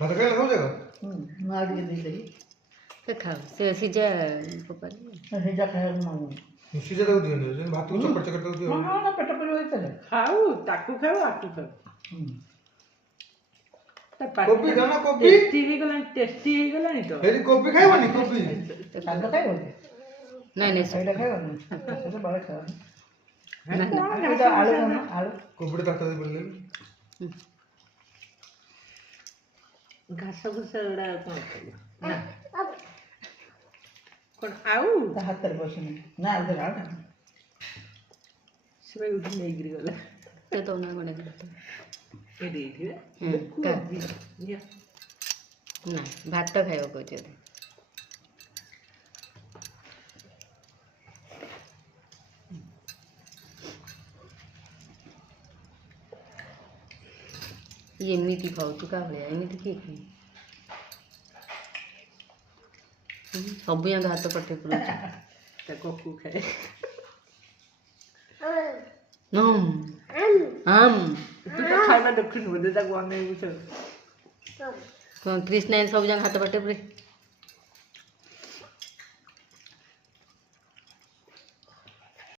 भात खाइले हो जाएगा मार के दे दही तो खाओ से सीजा पप्पा सीधा खाए मांगो सीधा तो दियो नहीं भात को चपड़ चकर तो दियो हाँ ना पेट पर होते हैं खाऊ ताकू खाऊ आकू खाऊ कोबी खाना कोबी टेस्टी ही गलानी तो हेरी कोबी खाइबनी कोबी साग खाए बोलते नहीं नहीं साइड खाए बोलते तो बड़ा खाए नहीं इधर आलू ना आलू कोबी तक दे बोले घास घुस उड़ा कौन कौन आऊ तो हाथ तर बस ना इधर आलू सब उठी नहीं गिर गला तो ना कोने करते ये दे थी का ये ना भात तो खाइबो कहते ये एमती खाऊ का भाया एमती किए सब यहाँ हाथ पटे पुरा कोकू खाए आम तू तो खाइबा दक्षिण बोलते तक वहां नहीं कुछ कृष्ण सब जगह हाथ पटे पुरे